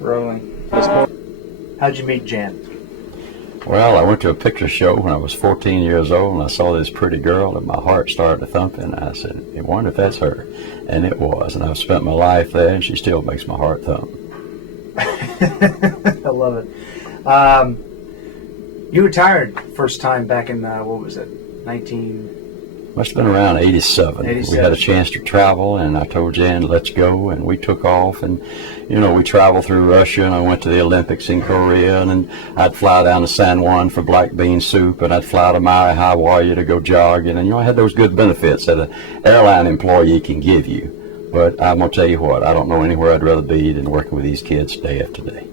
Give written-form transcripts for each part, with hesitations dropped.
Rolling. How'd you meet Jan? Well, I went to a picture show when I was 14 years old, and I saw this pretty girl, and my heart started to thump, and I said, I wonder if that's her. And it was, and I've spent my life there, and she still makes my heart thump. I love it. You retired first time back in, what was it, 19... Must have been around 87. 87. We had a chance to travel, and I told Jan, let's go, and we took off, and, you know, we traveled through Russia, and I went to the Olympics in Korea, and then I'd fly down to San Juan for black bean soup, and I'd fly to Maui, Hawaii to go jogging, and, you know, I had those good benefits that an airline employee can give you. But I'm going to tell you what, I don't know anywhere I'd rather be than working with these kids day after day.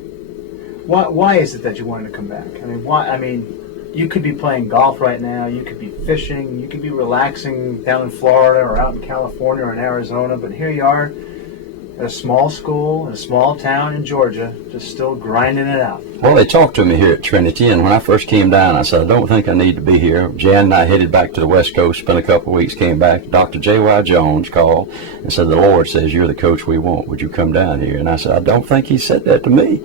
Why is it that you wanted to come back? I mean, why? I mean, you could be playing golf right now, you could be fishing, you could be relaxing down in Florida or out in California or in Arizona, but here you are at a small school in a small town in Georgia, just still grinding it out. Well, they talked to me here at Trinity, and when I first came down, I said, I don't think I need to be here. Jan and I headed back to the West Coast, spent a couple of weeks, came back. Dr. J.Y. Jones called and said, the Lord says you're the coach we want. Would you come down here? And I said, I don't think he said that to me.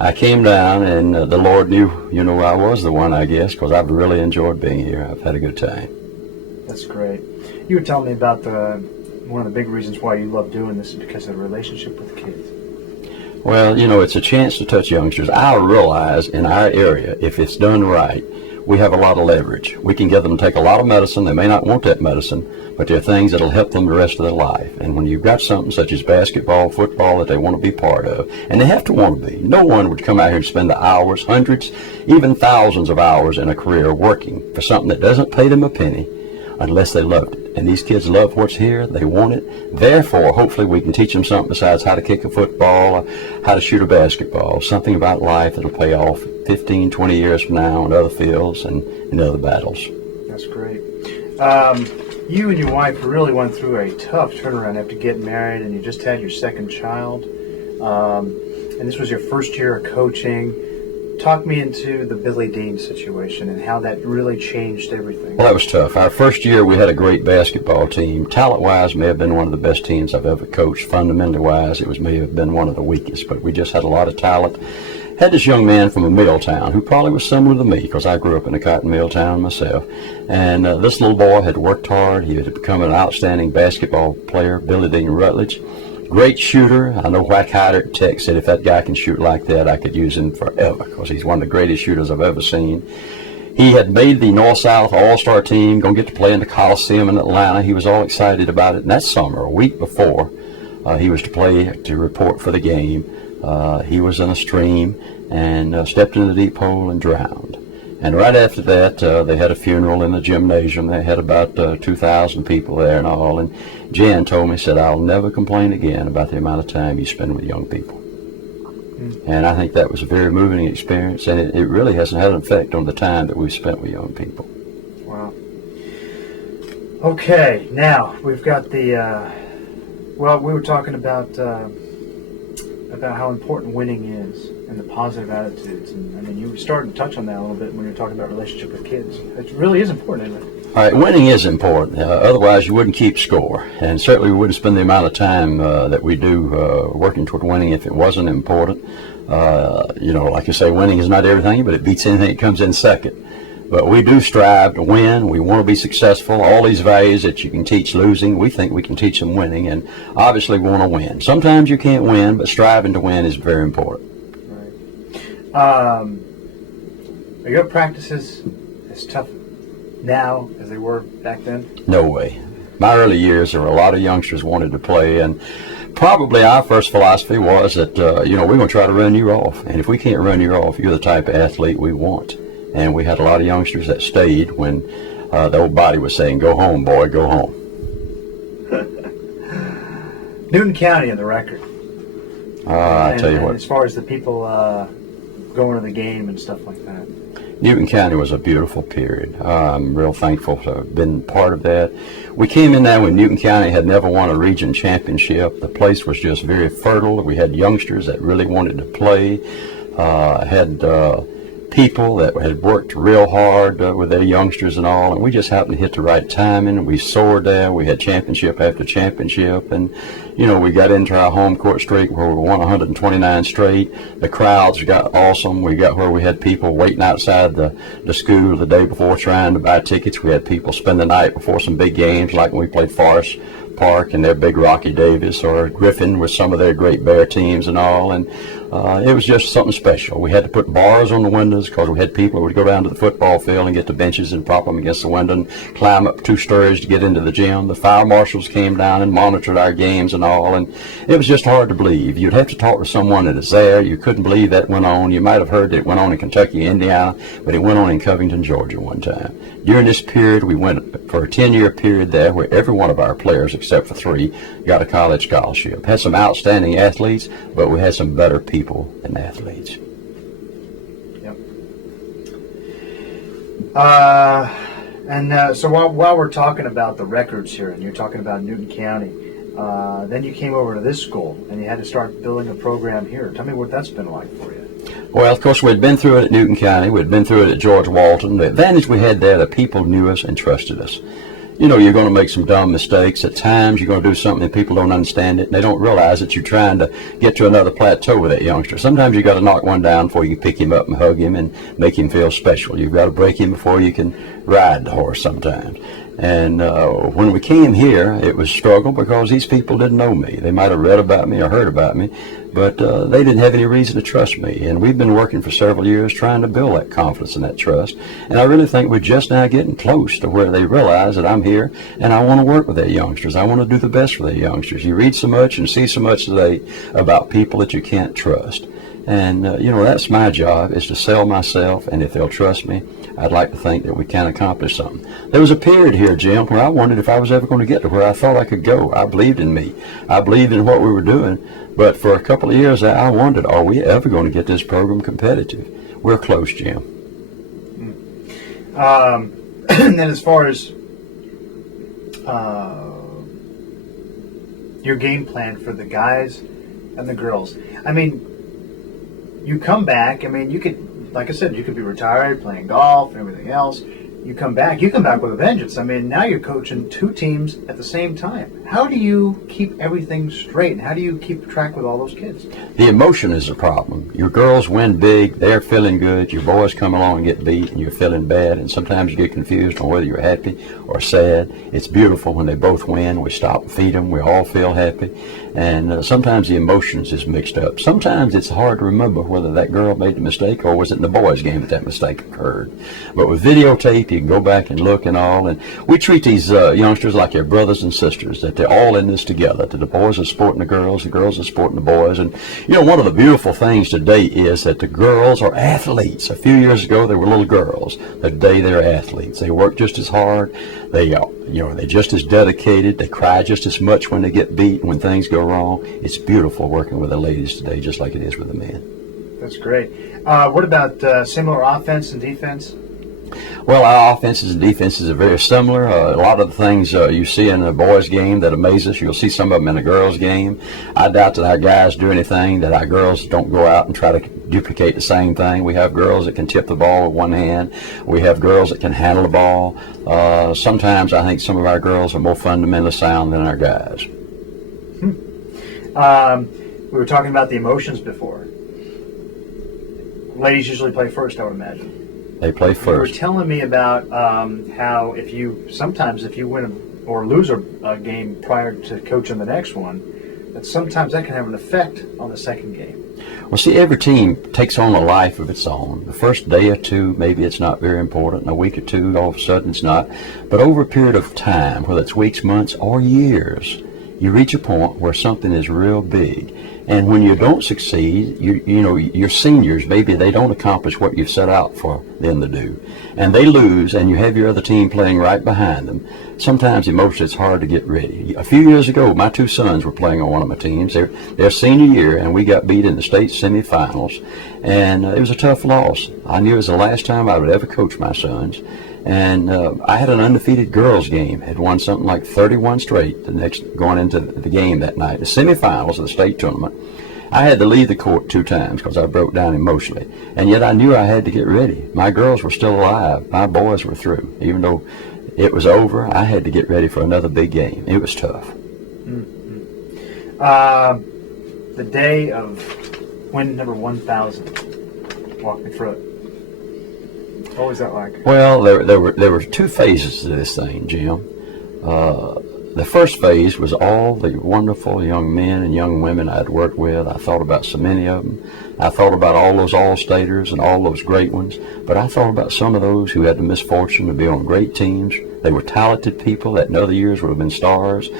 I came down, and the Lord knew, you know, I was the one, I guess, because I've really enjoyed being here. I've had a good time. That's great. You were telling me about one of the big reasons why you love doing this is because of the relationship with the kids. Well, you know, it's a chance to touch youngsters. I realize in our area, if it's done right, we have a lot of leverage. We can get them to take a lot of medicine. They may not want that medicine, but there are things that will help them the rest of their life. And when you've got something such as basketball, football that they want to be part of, and they have to want to be. No one would come out here and spend the hours, hundreds, even thousands of hours in a career working for something that doesn't pay them a penny unless they loved it. And these kids love what's here. They want it. Therefore, hopefully we can teach them something besides how to kick a football, or how to shoot a basketball, something about life that'll pay off 15, 20 years from now in other fields and in other battles. That's great. You and your wife really went through a tough turnaround after getting married, and you just had your second child. And this was your first year of coaching. Talk me into the Billy Dean situation and how that really changed everything. Well, that was tough. Our first year, we had a great basketball team. Talent-wise, may have been one of the best teams I've ever coached. Fundamentally-wise, it may have been one of the weakest, but we just had a lot of talent. Had this young man from a mill town who probably was similar to me, because I grew up in a cotton mill town myself. And this little boy had worked hard. He had become an outstanding basketball player, Billy Dean Rutledge. Great shooter. I know Whack Hyder at Tech said if that guy can shoot like that, I could use him forever, because he's one of the greatest shooters I've ever seen. He had made the North-South All-Star team, going to get to play in the Coliseum in Atlanta. He was all excited about it. And that summer, a week before, he was to report for the game. He was in a stream and stepped in the deep hole and drowned. And right after that, they had a funeral in the gymnasium. They had about 2,000 people there and all. And Jan told me, said, I'll never complain again about the amount of time you spend with young people. And I think that was a very moving experience, and it really hasn't had an effect on the time that we've spent with young people. Wow. Okay, now we've got the, well, we were talking about how important winning is and the positive attitudes. And I mean, you started to touch on that a little bit when you were talking about relationship with kids. It really is important, isn't it? All right, winning is important. Otherwise, you wouldn't keep score. And certainly we wouldn't spend the amount of time that we do working toward winning if it wasn't important. You know, like you say, winning is not everything, but it beats anything that comes in second. But we do strive to win. We want to be successful. All these values that you can teach losing, we think we can teach them winning. And obviously we want to win. Sometimes you can't win, but striving to win is very important. Right. Are your practices as tough now as they were back then? No way. My early years, there were a lot of youngsters wanted to play, and probably our first philosophy was that, you know, we're going to try to run you off. And if we can't run you off, you're the type of athlete we want. And we had a lot of youngsters that stayed when the old body was saying, go home, boy, go home. Newton County in the record. I tell you what. As far as the people going to the game and stuff like that. Newton County was a beautiful period. I'm real thankful to have been part of that. We came in there when Newton County had never won a region championship. The place was just very fertile. We had youngsters that really wanted to play, had people that had worked real hard with their youngsters and all, and we just happened to hit the right timing, and we soared there. We had championship after championship, and we got into our home court streak where we won 129 straight. The crowds got awesome. We got where we had people waiting outside the school the day before trying to buy tickets. We had people spend the night before some big games, like when we played Forest Park and their big Rocky Davis, or Griffin with some of their Great Bear teams and all, and it was just something special. We had to put bars on the windows because we had people who would go down to the football field and get the benches and prop them against the window and climb up 2 stories to get into the gym. The fire marshals came down and monitored our games and all, and it was just hard to believe. You'd have to talk to someone that is there. You couldn't believe that went on. You might have heard that it went on in Kentucky, Indiana, but it went on in Covington, Georgia one time. During this period, we went for a 10-year period there where every one of our players, except for 3, got a college scholarship. Had some outstanding athletes, but we had some better people than athletes. Yep. So while we're talking about the records here, and you're talking about Newton County, then you came over to this school, and you had to start building a program here. Tell me what that's been like for you. Well, of course, we'd been through it at Newton County. We'd been through it at George Walton. The advantage we had there, the people knew us and trusted us. You're going to make some dumb mistakes. At times, you're going to do something and people don't understand it, and they don't realize that you're trying to get to another plateau with that youngster. Sometimes you got to knock one down before you can pick him up and hug him and make him feel special. You've got to break him before you can ride the horse sometimes. And when we came here, it was a struggle because these people didn't know me. They might have read about me or heard about me, but they didn't have any reason to trust me. And we've been working for several years trying to build that confidence and that trust. And I really think we're just now getting close to where they realize that I'm here and I want to work with their youngsters. I want to do the best for their youngsters. You read so much and see so much today about people that you can't trust. And, that's my job, is to sell myself, and if they'll trust me, I'd like to think that we can accomplish something. There was a period here, Jim, where I wondered if I was ever going to get to where I thought I could go. I believed in me. I believed in what we were doing. But for a couple of years, I wondered, are we ever going to get this program competitive? We're close, Jim. And then as far as your game plan for the guys and the girls, you come back, you could, like I said, you could be retired, playing golf and everything else. You come back with a vengeance. Now you're coaching 2 teams at the same time. How do you keep everything straight, and how do you keep track with all those kids? The emotion is the problem. Your girls win big, they're feeling good. Your boys come along and get beat, and you're feeling bad, and sometimes you get confused on whether you're happy or sad. It's beautiful when they both win. We stop and feed them. We all feel happy. And sometimes the emotions is mixed up. Sometimes it's hard to remember whether that girl made the mistake or was it in the boys' game that mistake occurred. But with videotape, you can go back and look and all. And we treat these youngsters like their brothers and sisters, that they're all in this together, that the boys are supporting the girls are supporting the boys. And, one of the beautiful things today is that the girls are athletes. A few years ago, they were little girls. Today, they're athletes. They work just as hard. They're just as dedicated. They cry just as much when they get beat, when things go wrong. It's beautiful working with the ladies today, just like it is with the men. That's great. What about similar offense and defense? Well, our offenses and defenses are very similar. A lot of the things you see in a boys' game that amaze us, you'll see some of them in a girls' game. I doubt that our guys do anything that our girls don't go out and try to duplicate the same thing. We have girls that can tip the ball with one hand. We have girls that can handle the ball. Sometimes I think some of our girls are more fundamentally sound than our guys. We were talking about the emotions before. Ladies usually play first, I would imagine. They play first. You were telling me about how if you win or lose a game prior to coaching the next one, that sometimes that can have an effect on the second game. Well, see, every team takes on a life of its own. The first day or two, maybe it's not very important. In a week or two, all of a sudden it's not. But over a period of time, whether it's weeks, months, or years, you reach a point where something is real big. And when you don't succeed, your seniors, maybe they don't accomplish what you've set out for them to do. And they lose, and you have your other team playing right behind them. Sometimes emotionally it's hard to get ready. A few years ago, my 2 sons were playing on one of my teams. Their senior year, and we got beat in the state semifinals. And it was a tough loss. I knew it was the last time I would ever coach my sons. And I had an undefeated girls game, had won something like 31 straight going into the game that night, the semifinals of the state tournament. I had to leave the court 2 times because I broke down emotionally. And yet I knew I had to get ready. My girls were still alive. My boys were through. Even though it was over, I had to get ready for another big game. It was tough. The day of win number 1,000. Walk me through it. What was that like? Well, there were 2 phases to this thing, Jim. The first phase was all the wonderful young men and young women I'd worked with. I thought about so many of them. I thought about all those all-staters and all those great ones. But I thought about some of those who had the misfortune to be on great teams. They were talented people that in other years would have been stars,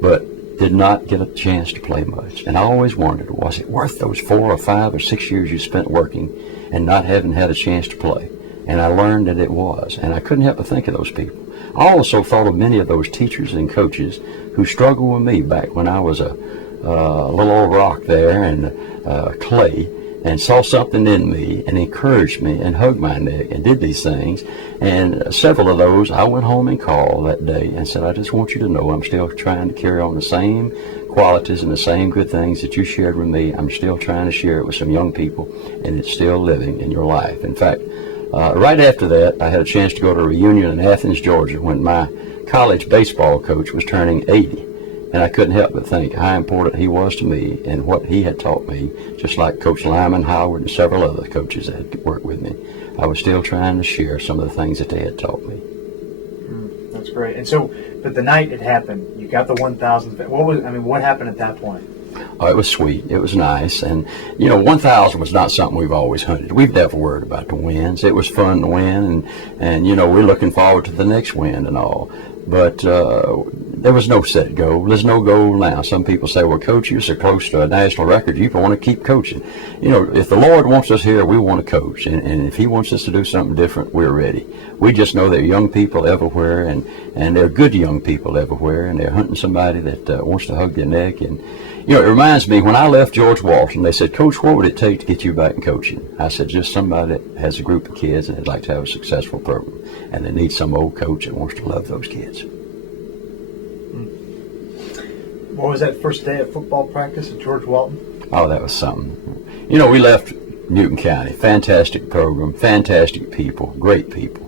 but did not get a chance to play much. And I always wondered, was it worth those 4 or 5 or 6 years you spent working and not having had a chance to play? And I learned that it was. And I couldn't help but think of those people. I also thought of many of those teachers and coaches who struggled with me back when I was a little old rock there and clay, and saw something in me and encouraged me and hugged my neck and did these things. And several of those I went home and called that day and said, I just want you to know I'm still trying to carry on the same qualities and the same good things that you shared with me. I'm still trying to share it with some young people, and it's still living in your life. In fact, right after that, I had a chance to go to a reunion in Athens, Georgia, when my college baseball coach was turning 80. And I couldn't help but think how important he was to me and what he had taught me, just like Coach Lyman Howard and several other coaches that had worked with me. I was still trying to share some of the things that they had taught me. That's great. And so, but the night it happened, you got the 1,000th. What happened at that point? Oh, it was sweet. It was nice. And, 1,000 was not something we've always hunted. We've never worried about the wins. It was fun to win, and we're looking forward to the next win and all. But there was no set goal. There's no goal now. Some people say, well, Coach, you're so close to a national record, you want to keep coaching. If the Lord wants us here, we want to coach. And if he wants us to do something different, we're ready. We just know there are young people everywhere, and they're good young people everywhere, and they're hunting somebody that wants to hug their neck. And, it reminds me, when I left George Walton, they said, Coach, what would it take to get you back in coaching? I said, just somebody that has a group of kids and they'd like to have a successful program. And they need some old coach that wants to love those kids. What was that first day of football practice at George Walton? Oh, that was something. We left Newton County. Fantastic program, fantastic people, great people.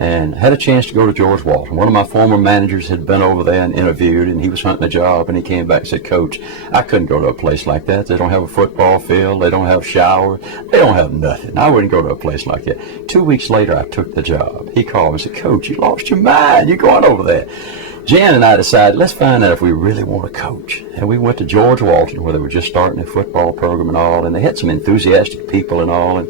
And had a chance to go to George Walton. One of my former managers had been over there and interviewed, and he was hunting a job, and he came back and said, Coach, I couldn't go to a place like that. They don't have a football field. They don't have showers. They don't have nothing. I wouldn't go to a place like that. 2 weeks later, I took the job. He called me and said, Coach, you lost your mind. You're going over there. Jan and I decided, let's find out if we really want to coach. And we went to George Walton, where they were just starting a football program and all, and they had some enthusiastic people and all, and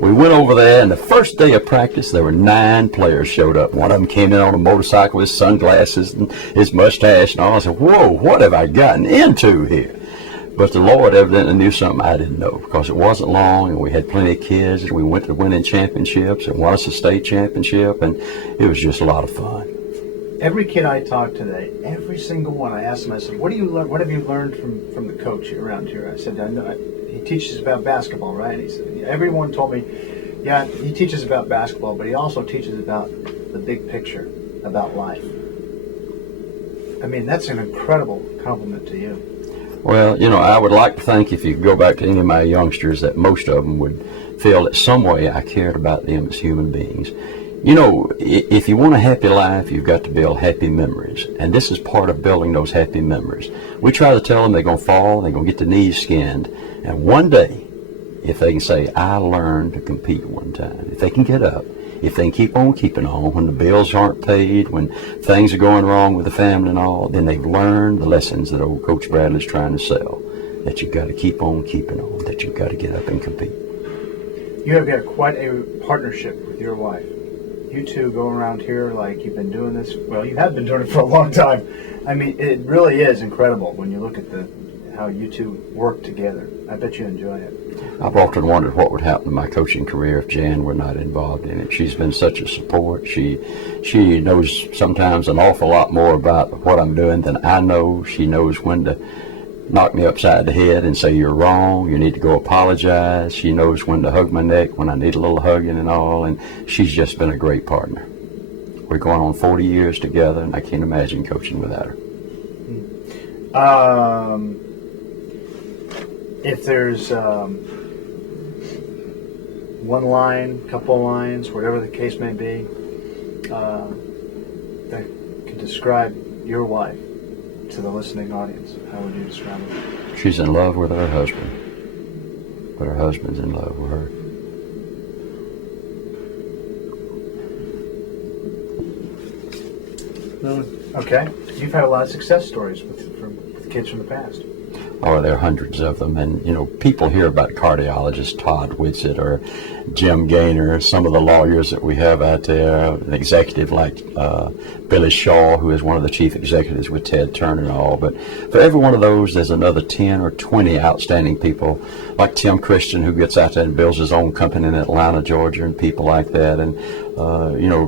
we went over there, and the first day of practice, there were 9 players showed up. One of them came in on a motorcycle with his sunglasses and his mustache and all. I said, whoa, what have I gotten into here? But the Lord evidently knew something I didn't know, because it wasn't long, and we had plenty of kids, and we went to winning championships and won us a state championship, and it was just a lot of fun. Every kid I talked today, every single one, I asked them, I said, what have you learned from the coach around here? I said, I know he teaches about basketball, right? He said, everyone told me, yeah, he teaches about basketball, but he also teaches about the big picture, about life. I mean, that's an incredible compliment to you. Well, I would like to think, if you go back to any of my youngsters, that most of them would feel that some way I cared about them as human beings. If you want a happy life, you've got to build happy memories. And this is part of building those happy memories. We try to tell them they're going to fall, they're going to get their knees skinned. And one day, if they can say, I learned to compete one time, if they can get up, if they can keep on keeping on, when the bills aren't paid, when things are going wrong with the family and all, then they've learned the lessons that old Coach Bradley's trying to sell, that you've got to keep on keeping on, that you've got to get up and compete. You have got quite a partnership with your wife. You two go around here like you've been doing this, well, you have been doing it for a long time. I mean, it really is incredible when you look at how you two work together. I bet you enjoy it. I've often wondered what would happen to my coaching career if Jan were not involved in it. She's been such a support. She knows sometimes an awful lot more about what I'm doing than I know. She knows when to knock me upside the head and say, you're wrong, you need to go apologize. She knows when to hug my neck when I need a little hugging and all, and she's just been a great partner. We're going on 40 years together, and I can't imagine coaching without her. if there's one line, couple lines, whatever the case may be, that could describe your wife to the listening audience, how would you describe it? She's in love with her husband, but her husband's in love with her. Okay. You've had a lot of success stories with kids from the past. Oh, there are hundreds of them. And, people hear about cardiologists, Todd Whitsitt or Jim Gaynor, some of the lawyers that we have out there, an executive like Billy Shaw, who is one of the chief executives with Ted Turner and all. But for every one of those, there's another 10 or 20 outstanding people, like Tim Christian, who gets out there and builds his own company in Atlanta, Georgia, and people like that. And,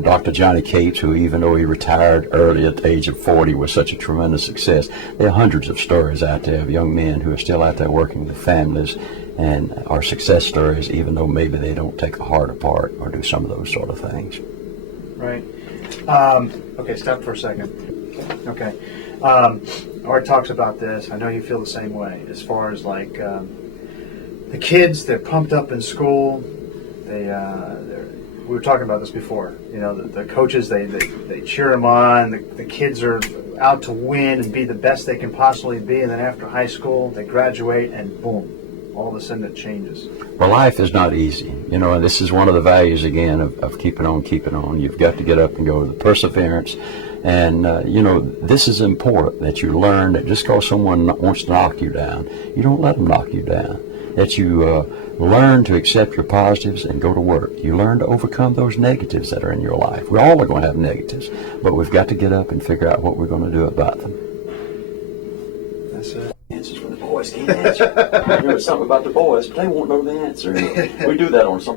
Dr. Johnny Cates, who even though he retired early at the age of 40 was such a tremendous success. There are hundreds of stories out there of young men who are still out there working with families and are success stories, even though maybe they don't take a heart apart or do some of those sort of things. Right. Okay, stop for a second. Okay. Art talks about this. I know you feel the same way as far as like the kids, they're pumped up in school. We were talking about this before. The coaches, they cheer them on. The kids are out to win and be the best they can possibly be. And then after high school, they graduate and boom, all of a sudden it changes. Well, life is not easy, and this is one of the values, again, of keeping on, keeping on. You've got to get up and go with the perseverance. And, this is important, that you learn that just because someone wants to knock you down, you don't let them knock you down. That you learn to accept your positives and go to work. You learn to overcome those negatives that are in your life. We all are going to have negatives, but we've got to get up and figure out what we're going to do about them. That's it. Answers from the boys can't answer. Something about the boys, but they won't know the answer. We do that on some